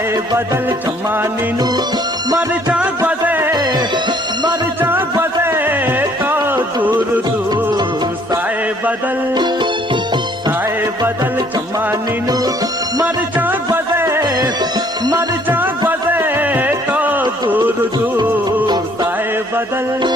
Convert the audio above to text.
साए बदल चम्मानीनु मरचा बजे तो दूर दूर साए बदल चम्मानीनु मरचा बजे तो दूर दूर साए बदल।